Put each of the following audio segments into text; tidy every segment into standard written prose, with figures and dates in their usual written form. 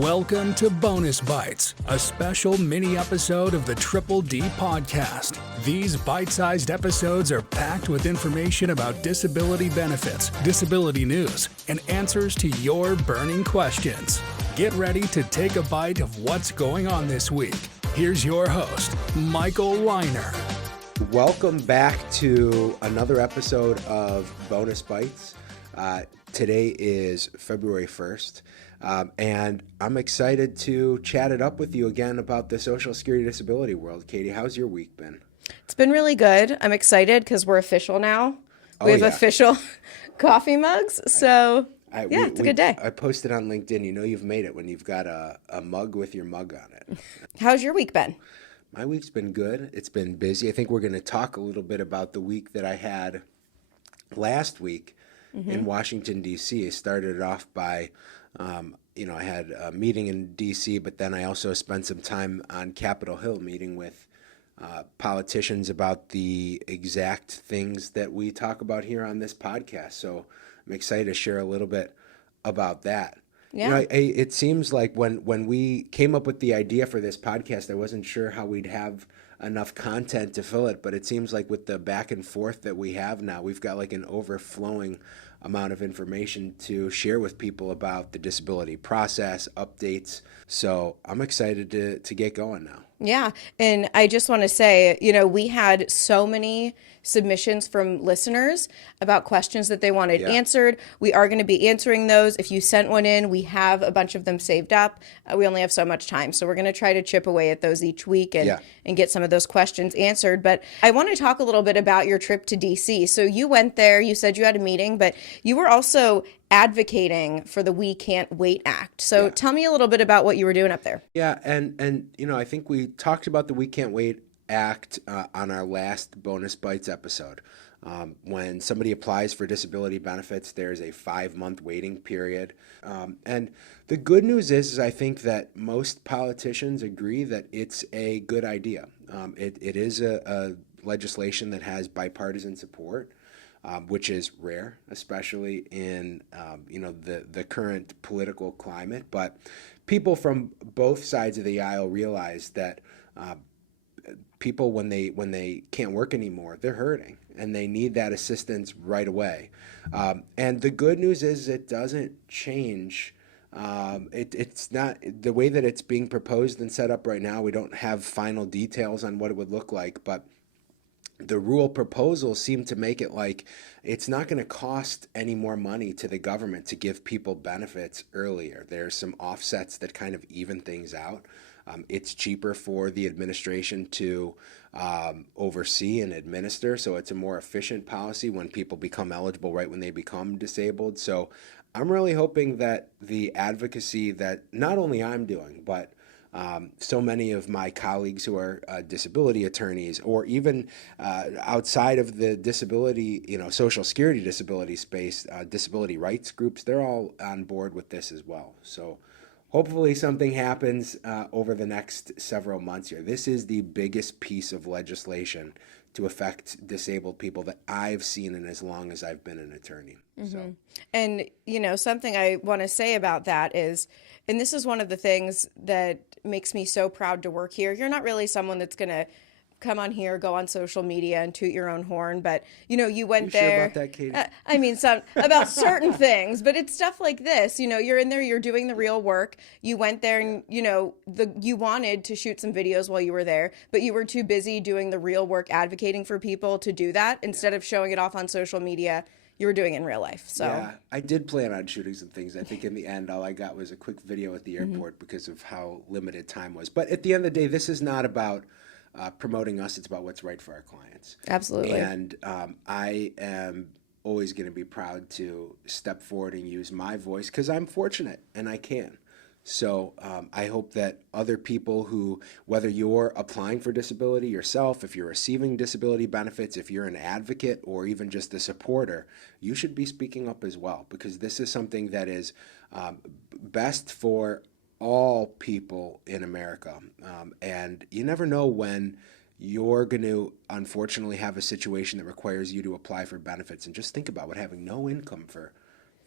Welcome to Bonus Bytes, a special mini episode of the Triple D podcast. These bite-sized episodes are packed with information about disability benefits, disability news, and answers to your burning questions. Get ready to take a bite of what's going on this week. Here's your host, Michael Weiner. Welcome back to another episode of Bonus Bytes. Today is February 1st. And I'm excited to chat it up with you again about the Social Security disability world. Katie, how's your week been? It's been really good. I'm excited because we're official now. We have official coffee mugs. So, it's a good day. I posted on LinkedIn, you know you've made it when you've got a mug with your mug on it. How's your week been? My week's been good. It's been busy. I think we're going to talk a little bit about the week that I had last week in Washington, D.C. I started it off by... I had a meeting in D.C., but then I also spent some time on Capitol Hill meeting with politicians about the exact things that we talk about here on this podcast. So I'm excited to share a little bit about that. Yeah. It seems like when we came up with the idea for this podcast, I wasn't sure how we'd have enough content to fill it, but it seems like with the back and forth that we have now, we've got like an overflowing amount of information to share with people about the disability process, updates. So I'm excited to get going now. Yeah. And I just want to say, we had so many submissions from listeners about questions that they wanted answered. We are going to be answering those. If you sent one in, we have a bunch of them saved up. We only have so much time. So we're going to try to chip away at those each week and get some of those questions answered. But I want to talk a little bit about your trip to DC. So you went there, you said you had a meeting, but you were also advocating for the We Can't Wait Act. So tell me a little bit about what you were doing up there. Yeah, and I think we talked about the We Can't Wait Act on our last Bonus Bytes episode. When somebody applies for disability benefits, there's a 5-month waiting period. And the good news is I think that most politicians agree that it's a good idea. It is a legislation that has bipartisan support. Which is rare, especially in the current political climate. But people from both sides of the aisle realize that people, when they can't work anymore, they're hurting, and they need that assistance right away. And the good news is it doesn't change. It's not the way that it's being proposed and set up right now. We don't have final details on what it would look like, but the rule proposals seem to make it like it's not going to cost any more money to the government to give people benefits earlier. There's some offsets that kind of even things out. It's cheaper for the administration to oversee and administer, so it's a more efficient policy when people become eligible right when they become disabled. So I'm really hoping that the advocacy that not only I'm doing, but so many of my colleagues who are disability attorneys, or even outside of the disability, Social Security disability space, disability rights groups, they're all on board with this as well. So hopefully something happens over the next several months here. This is the biggest piece of legislation to affect disabled people that I've seen in as long as I've been an attorney. So. And, something I want to say about that is, and this is one of the things that makes me so proud to work here. You're not really someone that's going to come on here, go on social media and toot your own horn, but you went there. Sure about that, Katie? Some about certain things, but it's stuff like this. You're in there, you're doing the real work. You went there and you wanted to shoot some videos while you were there, but you were too busy doing the real work, advocating for people to do that instead of showing it off on social media. You were doing in real life. So yeah, I did plan on shooting some things. I think in the end, all I got was a quick video at the airport because of how limited time was. But at the end of the day, this is not about promoting us. It's about what's right for our clients. Absolutely. And I am always going to be proud to step forward and use my voice because I'm fortunate and I can. So I hope that other people who, whether you're applying for disability yourself, if you're receiving disability benefits, if you're an advocate or even just a supporter, you should be speaking up as well, because this is something that is best for all people in America. And you never know when you're going to unfortunately have a situation that requires you to apply for benefits. And just think about what having no income for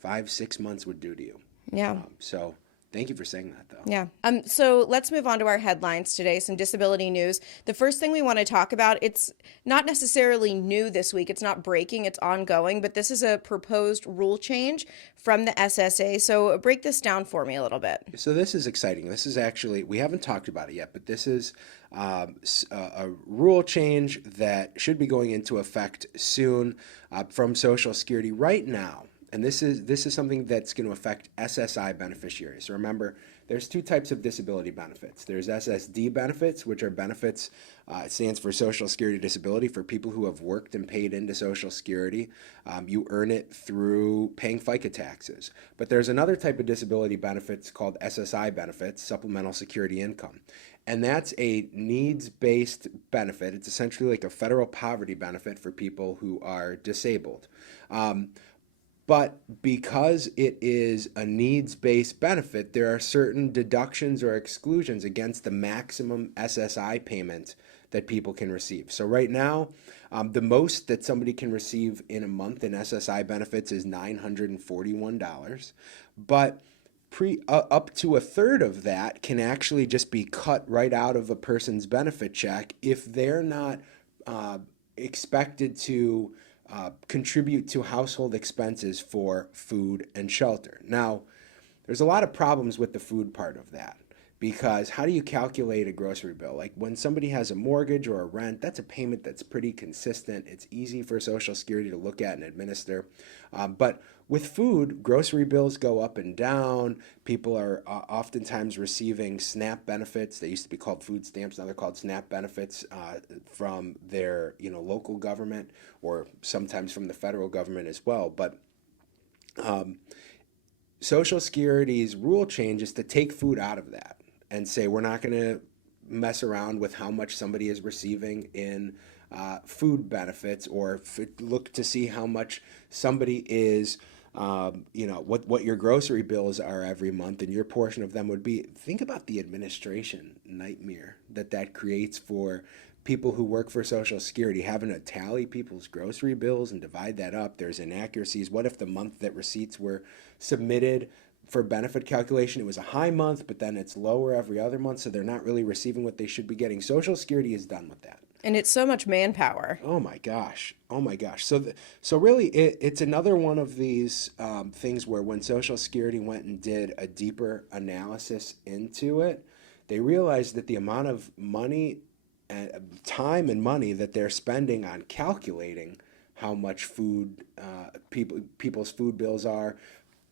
5-6 months would do to you. Yeah. So Thank you for saying that, though. Yeah. So let's move on to our headlines today, some disability news. The first thing we want to talk about, it's not necessarily new this week. It's not breaking, it's ongoing, but this is a proposed rule change from the SSA. So break this down for me a little bit. So this is exciting. This is actually, we haven't talked about it yet, but this is a rule change that should be going into effect soon from Social Security right now. And this is something that's going to affect SSI beneficiaries. So remember, there's two types of disability benefits. There's SSD benefits, which are benefits, it stands for Social Security Disability, for people who have worked and paid into Social Security. You earn it through paying FICA taxes. But there's another type of disability benefits called SSI benefits, Supplemental Security Income. And that's a needs-based benefit. It's essentially like a federal poverty benefit for people who are disabled. But because it is a needs-based benefit, there are certain deductions or exclusions against the maximum SSI payment that people can receive. So right now, the most that somebody can receive in a month in SSI benefits is $941. But up to a third of that can actually just be cut right out of a person's benefit check if they're not expected to contribute to household expenses for food and shelter. Now, there's a lot of problems with the food part of that, because how do you calculate a grocery bill? Like when somebody has a mortgage or a rent, that's a payment that's pretty consistent. It's easy for Social Security to look at and administer. But with food, grocery bills go up and down. People are oftentimes receiving SNAP benefits. They used to be called food stamps. Now they're called SNAP benefits from their local government, or sometimes from the federal government as well. But Social Security's rule change is to take food out of that and say we're not going to mess around with how much somebody is receiving in food benefits, or look to see how much somebody is, what your grocery bills are every month and your portion of them would be. Think about the administration nightmare that creates for people who work for Social Security, having to tally people's grocery bills and divide that up. There's inaccuracies. What if the month that receipts were submitted for benefit calculation, it was a high month, but then it's lower every other month, so they're not really receiving what they should be getting? Social Security is done with that. And it's so much manpower. Oh my gosh. So really, it's another one of these things where when Social Security went and did a deeper analysis into it, they realized that the amount of money, time and money that they're spending on calculating how much food people's food bills are,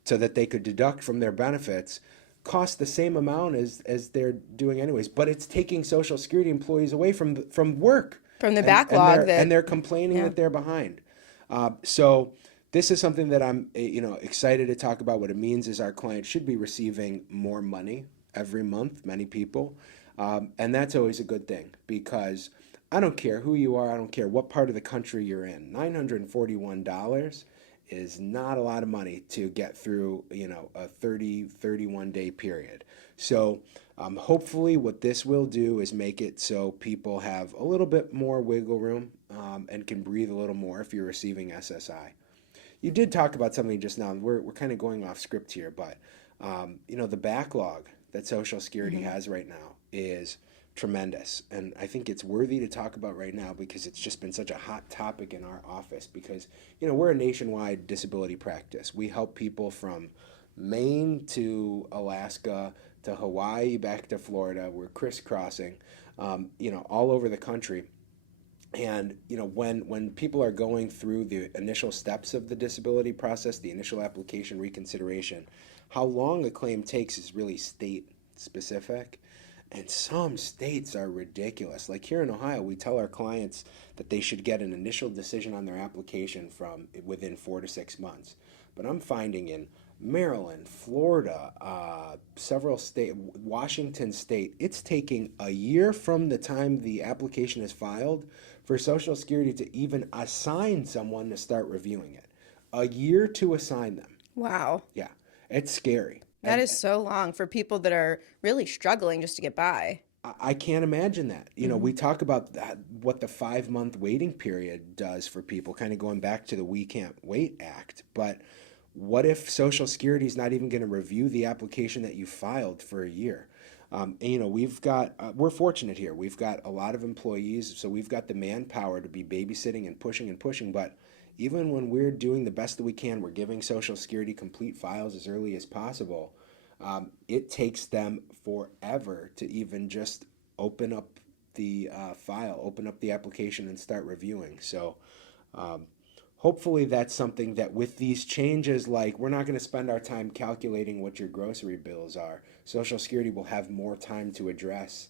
so that they could deduct from their benefits, cost the same amount as they're doing anyways. But it's taking Social Security employees away from work, from the backlog, and they're complaining that they're behind. So this is something that I'm excited to talk about. What it means is our clients should be receiving more money every month, many people, and that's always a good thing, because I don't care who you are, I don't care what part of the country you're in, $941 is not a lot of money to get through a 31 day period. So hopefully what this will do is make it so people have a little bit more wiggle room and can breathe a little more if you're receiving SSI. You did talk about something just now, and we're kind of going off script here, but the backlog that Social Security has right now is tremendous, and I think it's worthy to talk about right now because it's just been such a hot topic in our office, because we're a nationwide disability practice. We help people from Maine to Alaska to Hawaii back to Florida. We're crisscrossing all over the country. And when people are going through the initial steps of the disability process, the initial application, reconsideration, how long a claim takes is really state specific. And some states are ridiculous. Like here in Ohio, we tell our clients that they should get an initial decision on their application from within 4 to 6 months. But I'm finding in Maryland, Florida, several states, Washington State, it's taking a year from the time the application is filed for Social Security to even assign someone to start reviewing it. A year to assign them. Wow. Yeah, it's scary. That is so long for people that are really struggling just to get by. I can't imagine that. We talk about what the 5-month waiting period does for people, kind of going back to the We Can't Wait Act. But what if Social Security is not even going to review the application that you filed for a year? And, we're fortunate here. We've got a lot of employees, so we've got the manpower to be babysitting and pushing. But even when we're doing the best that we can, we're giving Social Security complete files as early as possible. It takes them forever to even just open up the file, open up the application, and start reviewing. So hopefully that's something that with these changes, like we're not going to spend our time calculating what your grocery bills are. Social Security will have more time to address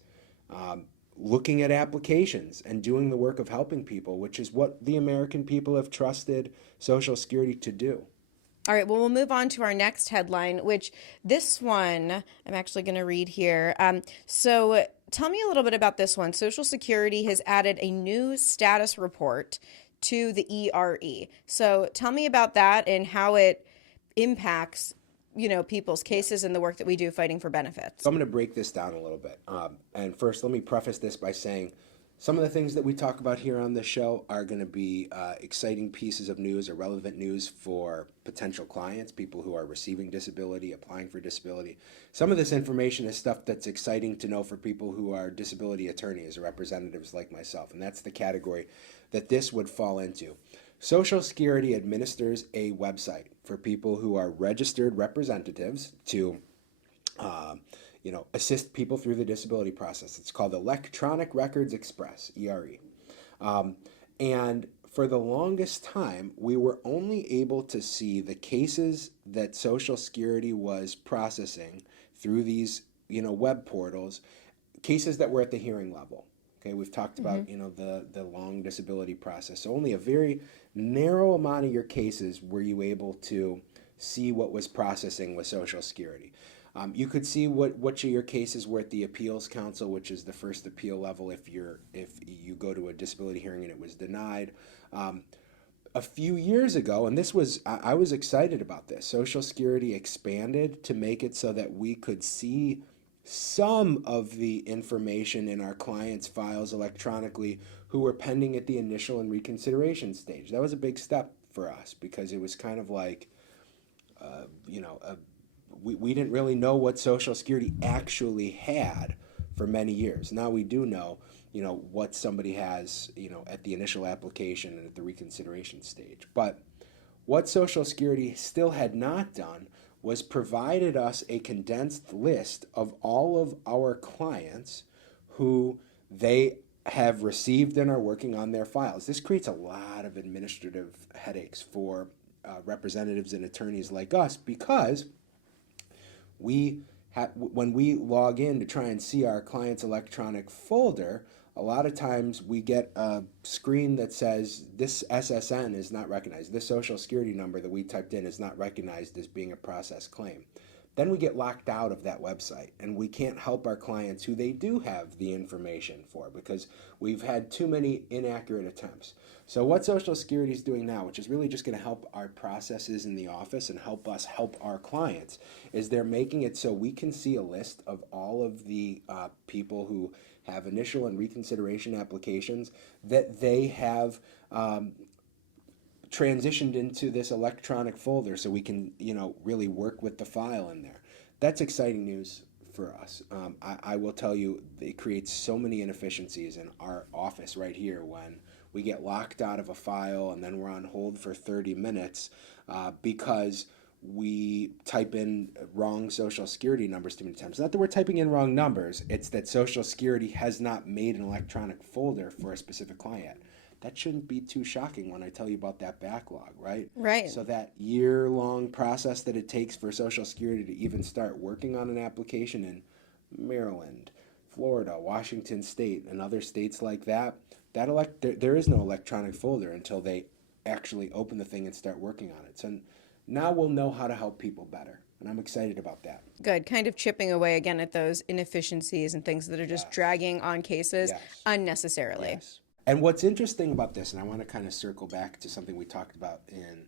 looking at applications and doing the work of helping people, which is what the American people have trusted Social Security to do. All right, well, we'll move on to our next headline, which this one I'm actually going to read here. So tell me a little bit about this one. Social Security has added a new status report to the ERE. So tell me about that and how it impacts, people's cases and the work that we do fighting for benefits. So I'm going to break this down a little bit. And first, let me preface this by saying some of the things that we talk about here on the show are going to be exciting pieces of news or relevant news for potential clients, people who are receiving disability, applying for disability. Some of this information is stuff that's exciting to know for people who are disability attorneys or representatives like myself, and that's the category that this would fall into. Social Security administers a website for people who are registered representatives to assist people through the disability process. It's called Electronic Records Express, ERE. And for the longest time, we were only able to see the cases that Social Security was processing through these, web portals, cases that were at the hearing level. Okay, we've talked about, the long disability process. So only a very narrow amount of your cases were you able to see what was processing with Social Security. You could see what your cases were at the Appeals Council, which is the first appeal level if you go to a disability hearing and it was denied. A few years ago, and I was excited about this, Social Security expanded to make it so that we could see some of the information in our clients' files electronically who were pending at the initial and reconsideration stage. That was a big step for us because it was kind of like, we didn't really know what Social Security actually had for many years. Now we do know, what somebody has, at the initial application and at the reconsideration stage. But what Social Security still had not done was provided us a condensed list of all of our clients who they have received and are working on their files. This creates a lot of administrative headaches for representatives and attorneys like us because when we log in to try and see our client's electronic folder, a lot of times we get a screen that says this SSN is not recognized. This Social Security number that we typed in is not recognized as being a processed claim. Then we get locked out of that website and we can't help our clients who they do have the information for because we've had too many inaccurate attempts. So what Social Security is doing now, which is really just going to help our processes in the office and help us help our clients, is they're making it so we can see a list of all of the people who have initial and reconsideration applications that they have transitioned into this electronic folder so we can, really work with the file in there. That's exciting news for us. I will tell you, it creates so many inefficiencies in our office right here when we get locked out of a file and then we're on hold for 30 minutes because we type in wrong Social Security numbers too many times. Not that we're typing in wrong numbers, it's that Social Security has not made an electronic folder for a specific client. That shouldn't be too shocking when I tell you about that backlog, right? Right. So that year-long process that it takes for Social Security to even start working on an application in Maryland, Florida, Washington State, and other states like that, there is no electronic folder until they actually open the thing and start working on it. So now we'll know how to help people better, and I'm excited about that. Good. Kind of chipping away again at those inefficiencies and things that are just dragging on cases unnecessarily. Yes. And what's interesting about this, and I want to kind of circle back to something we talked about in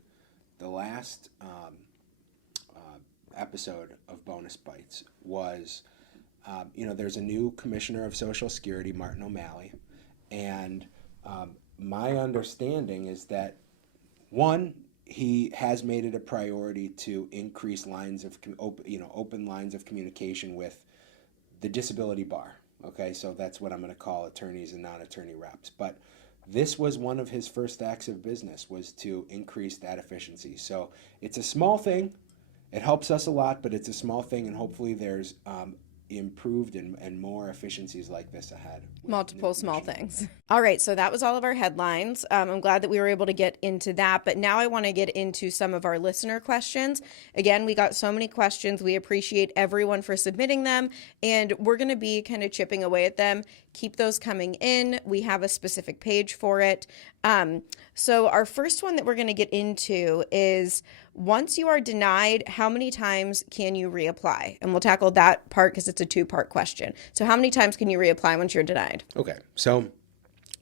the last episode of Bonus Bytes, was, there's a new commissioner of Social Security, Martin O'Malley, and my understanding is that, one, he has made it a priority to increase open lines of communication with the disability bar. Okay, so that's what I'm going to call attorneys and non-attorney reps. But this was one of his first acts of business, was to increase that efficiency. So it's a small thing. It helps us a lot, but it's a small thing, and hopefully there's improved and more efficiencies like this ahead. Multiple small things. All right, so that was all of our headlines. I'm glad that we were able to get into that, but now I want to get into some of our listener questions. Again, we got so many questions. We appreciate everyone for submitting them, and we're going to be kind of chipping away at them. Keep those coming in. We have a specific page for it. So our first one that we're going to get into is, once you are denied, how many times can you reapply? And we'll tackle that part because it's a two-part question. So how many times can you reapply once you're denied? Okay, so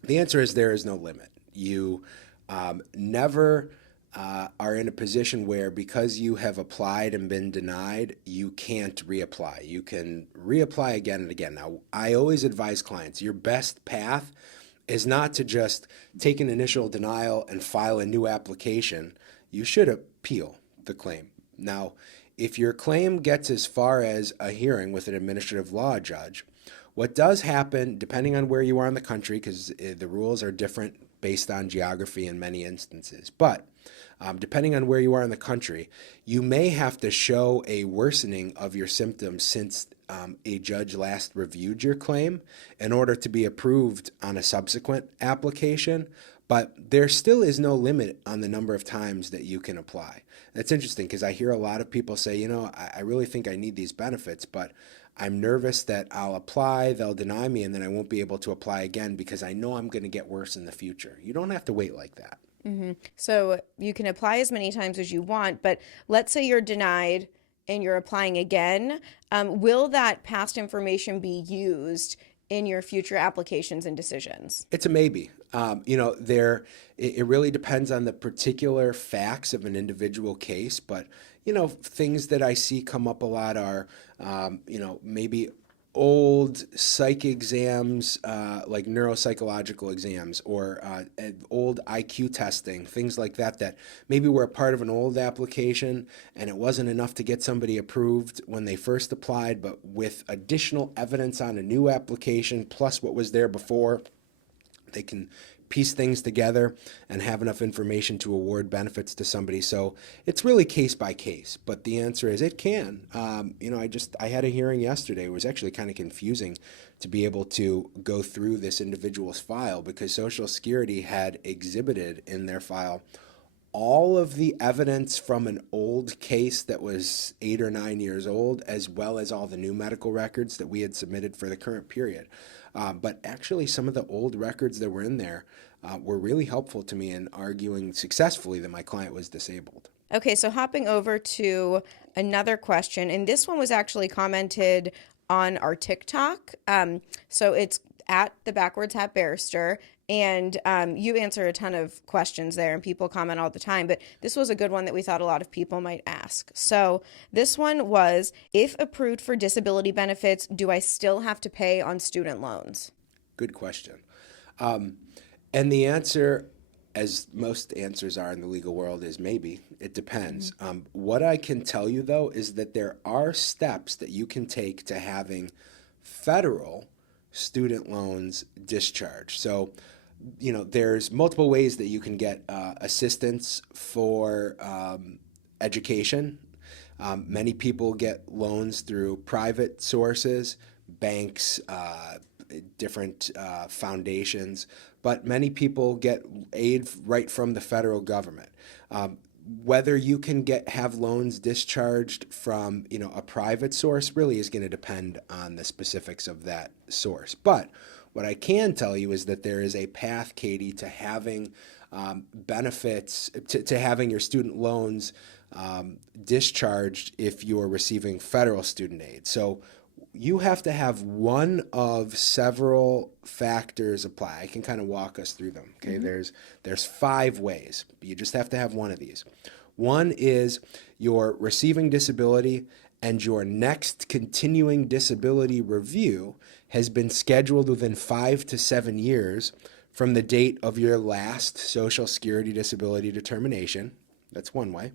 the answer is there is no limit. You never are in a position where, because you have applied and been denied, you can't reapply. You can reapply again and again. Now, I always advise clients, your best path is not to just take an initial denial and file a new application. You should appeal the claim. Now, if your claim gets as far as a hearing with an administrative law judge, what does happen, depending on where you are in the country, because the rules are different based on geography in many instances, but depending on where you are in the country, you may have to show a worsening of your symptoms since a judge last reviewed your claim in order to be approved on a subsequent application. But there still is no limit on the number of times that you can apply. That's interesting, because I hear a lot of people say, I really think I need these benefits, but I'm nervous that I'll apply, they'll deny me, and then I won't be able to apply again because I know I'm going to get worse in the future. You don't have to wait like that. Mm-hmm. So you can apply as many times as you want, but let's say you're denied and you're applying again. Will that past information be used in your future applications and decisions? It's a maybe. It really depends on the particular facts of an individual case, but things that I see come up a lot are, maybe old psych exams, like neuropsychological exams, or old IQ testing, things like that, that maybe were a part of an old application and it wasn't enough to get somebody approved when they first applied, but with additional evidence on a new application plus what was there before, they can piece things together and have enough information to award benefits to somebody. So it's really case by case, but the answer is it can. I had a hearing yesterday. It was actually kind of confusing to be able to go through this individual's file, because Social Security had exhibited in their file all of the evidence from an old case that was 8 or 9 years old, as well as all the new medical records that we had submitted for the current period. But actually, some of the old records that were in there were really helpful to me in arguing successfully that my client was disabled. Okay, so hopping over to another question, and this one was actually commented on our TikTok. So it's at the Backwards Hat Barrister, and you answer a ton of questions there, and people comment all the time, but this was a good one that we thought a lot of people might ask. So this one was, if approved for disability benefits, do I still have to pay on student loans? Good question. And the answer, as most answers are in the legal world, is maybe. It depends. What I can tell you, though, is that there are steps that you can take to having federal student loans discharged. So, there's multiple ways that you can get assistance for education. Many people get loans through private sources, banks, different foundations, but many people get aid right from the federal government. Whether you can have loans discharged from a private source really is going to depend on the specifics of that source. But what I can tell you is that there is a path, Katie, to having benefits, to having your student loans discharged if you're receiving federal student aid. So you have to have one of several factors apply. I can kind of walk us through them. Okay, there's 5 ways. You just have to have one of these. One is you're receiving disability and your next continuing disability review has been scheduled within 5 to 7 years from the date of your last Social Security disability determination. That's one way.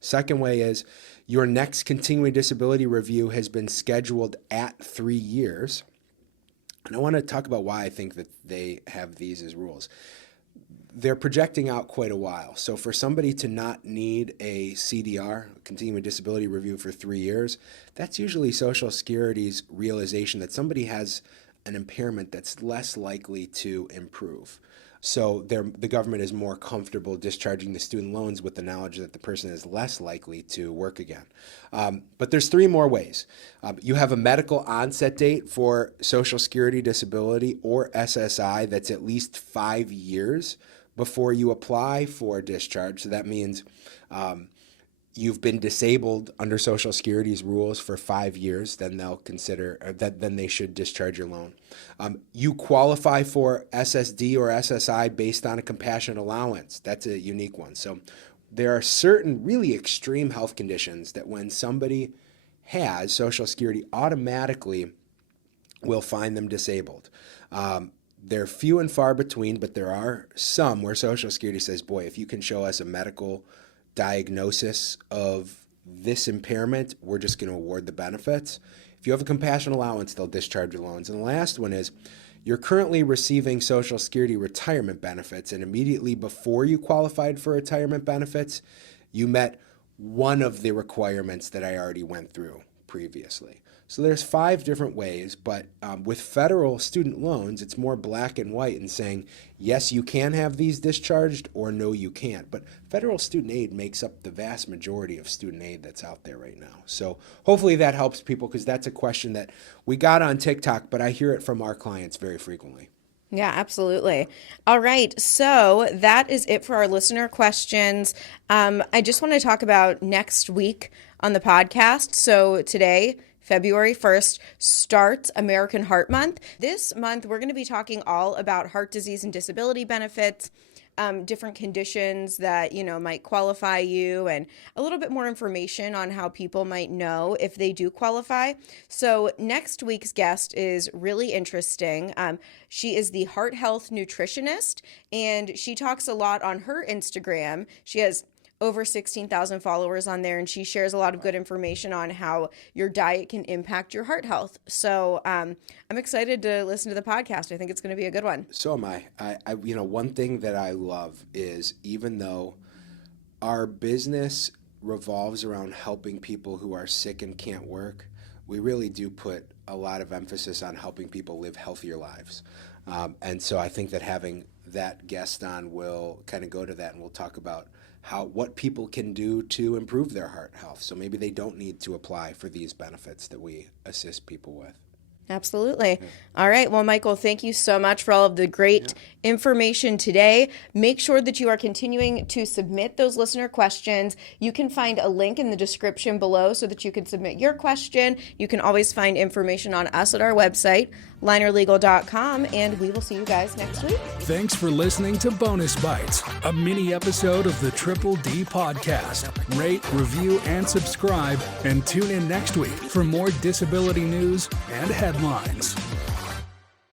Second way is your next continuing disability review has been scheduled at 3 years. And I want to talk about why I think that they have these as rules. They're projecting out quite a while. So for somebody to not need a CDR, continuing disability review, for 3 years, that's usually Social Security's realization that somebody has an impairment that's less likely to improve. So the government is more comfortable discharging the student loans with the knowledge that the person is less likely to work again. But there's 3 more ways. You have a medical onset date for Social Security disability or SSI that's at least 5 years before you apply for discharge. So that means you've been disabled under Social Security's rules for 5 years, then they'll consider then they should discharge your loan. You qualify for SSD or SSI based on a compassionate allowance. That's a unique one. So there are certain really extreme health conditions that when somebody has, Social Security automatically will find them disabled. They're few and far between, but there are some where Social Security says, boy, if you can show us a medical diagnosis of this impairment, we're just going to award the benefits. If you have a compassionate allowance, they'll discharge your loans. And the last one is you're currently receiving Social Security retirement benefits, and immediately before you qualified for retirement benefits, you met one of the requirements that I already went through previously. So there's 5 different ways, but with federal student loans, it's more black and white in saying, yes, you can have these discharged, or no, you can't. But federal student aid makes up the vast majority of student aid that's out there right now. So hopefully that helps people, because that's a question that we got on TikTok, but I hear it from our clients very frequently. Yeah, absolutely. All right. So that is it for our listener questions. I just want to talk about next week on the podcast. So today, February 1st, starts American Heart Month. This month, we're going to be talking all about heart disease and disability benefits, different conditions that, might qualify you, and a little bit more information on how people might know if they do qualify. So next week's guest is really interesting. She is the heart health nutritionist, and she talks a lot on her Instagram. She has over 16,000 followers on there, and she shares a lot of good information on how your diet can impact your heart health. So I'm excited to listen to the podcast. I think it's going to be a good one. So am I. One thing that I love is, even though our business revolves around helping people who are sick and can't work, we really do put a lot of emphasis on helping people live healthier lives. And so I think that having that guest on will kind of go to that, and we'll talk about what people can do to improve their heart health. So maybe they don't need to apply for these benefits that we assist people with. Absolutely. Yeah. All right. Well, Michael, thank you so much for all of the great information today. Make sure that you are continuing to submit those listener questions. You can find a link in the description below so that you can submit your question. You can always find information on us at our website, linerlegal.com, and we will see you guys next week. Thanks for listening to Bonus Bytes, a mini episode of the Triple D podcast. Rate, review, and subscribe, and tune in next week for more disability news and headlines.